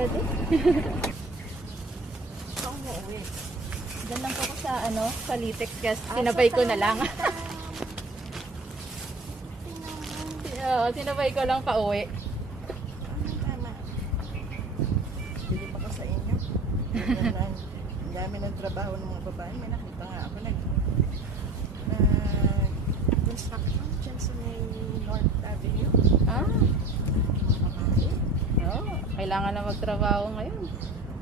pala din. Saan mo uwi? Diyan lang po ako sa sa Litex kasi sinabay ko na lang. Sinabay ko lang pa uwi. Tama. Hindi pa ka sa inyo. Ang dami ng trabaho ng mga babae. May nakita nga ako construction dyan sa may North Avenue. Ah, Mga babae. kailangan na magtrabaho ngayon.